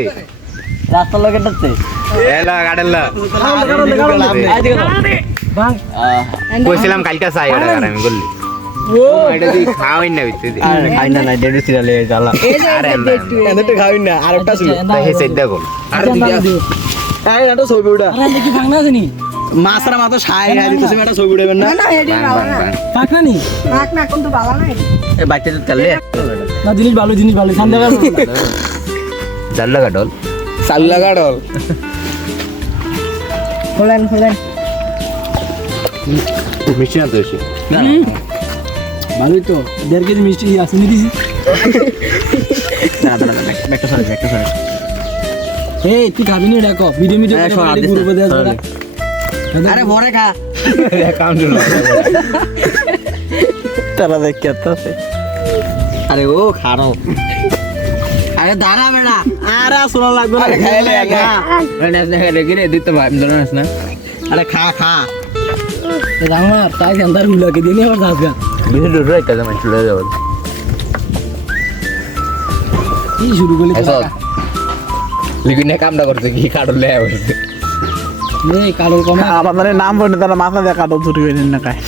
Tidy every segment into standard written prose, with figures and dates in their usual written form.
ডাকতে রাস্তার লোকের ডাকতে এলা গাড়েলা কইছিলাম কালকে চাই ওটা আমি বললি ও এটা দি খাওয়াই না বিতে দি আরে খাই না ডেডু সিরালে জ্বালা আরে এনতে খাওয়াই না আর একটা ছিল হে সেট দেখো আর দিদি আরে এটা ছবি উড়া আরে দেখি ভাঙনা আছে নি মাছরা মাথা ছাই খাই দিতেছে এটা ছবি উড়াবেন না না এডি ভালো না পাক না নি পাক না কোন তো ভালো না এ বাইতে তো তেলে না জিনিস ভালো সন্ধ্যা জাল্লা গাডল সাল্লা গাড়ল খোলেন মিষ্টি না তো এসে ভালোই তো 1.5 কেজি মিষ্টি আছে নি দিছি না একটা সরে এই তুই খাবি নি দেখো ভিডিও গ্রুপে দেয়া যাবে আরে ভরে খা কাউন্ট না তারা দেখ কেতাছে আরে ও খারো আরে দাঁড়া বেড়া আরে শোনা লাগবে না খাইলে না রেনেস দেখে রে দিতে ভাই জানাস না আরে খা রামা তাই আন্দার হুলাকে দিনি আবার দাসগা বিনে ডর রাইতা জামাই চলে যাবে কি শুরু করলি এসো লিগুনে কামটা করতে কি কাটলে আসছে এই কালোর কমে আমাদের নাম বলে তারা মাথা দিয়ে কাটো চুরি করে না খায়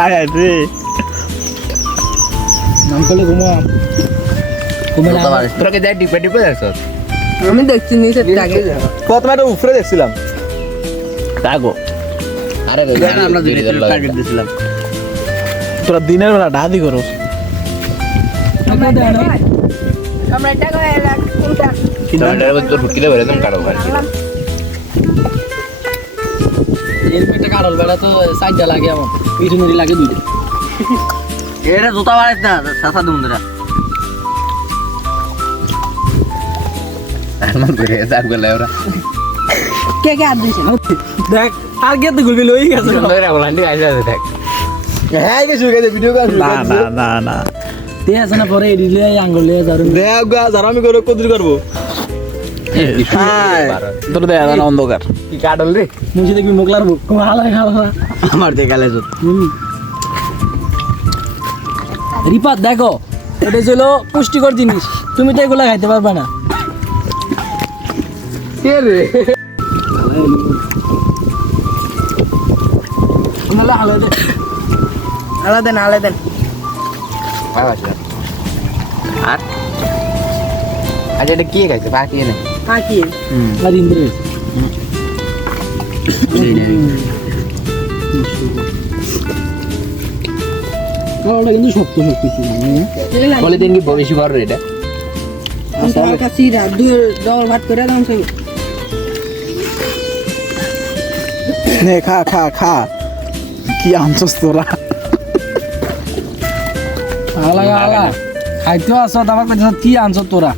আয় রে নাম করলে ঘুমা তোরা কে যাই ডিপে যাচ্ছ আমি দেখছি নিচে আগে প্রথমে তো উপরে দেখছিলাম তাগো আরে আমরা টার্গেট দিছিলাম তোরা দিনের বেলা ডাদি করো আমরা এটা করে কোনটা তোর ঢুকিলে বেরে তুমি কাটো ভাই এর পেটে কাটল বেড়া তো সাইডটা লাগে আমার পিছনেরই লাগে দুইটা এটা জুতা বাড়াইছ না সাসা দুমরা আমার ঘুরে যাব গেলে ওরা কে আর দিছে দেখ আর কে তো গুলবি লই গেছে তোরা ওলান্ডি আইসা দেখ হ্যাঁ কিছু গেছে ভিডিও কল না তে আছে না পরে এডিলে আঙ্গুলে যারু দেখ গা যারা আমি করে কদুর করব তোর দেখ না অন্ধকার কি কাটল রে মুজি দেখবি মোগলার বুক হালা আমার দেখালে যত রিপাত দেখো এটা ছিল পুষ্টিকর জিনিস তুমি তো এগুলা খাইতে পারবে না কে রে নালা হালা দে আলাদা আচ্ছা আর আচ্ছা এটা কি খাইছে বাকি না কাকি আর ইন্দ্র কারণটা কিন্তু শক্ত ছিল বলে দিন কি বেশি বড় রে এটা আমরা কাছে ডবল ভাত করে দাম সব নে খা কি আনছস তোরা আলা খাইতেও আসো তারপর কি আনছো তোরা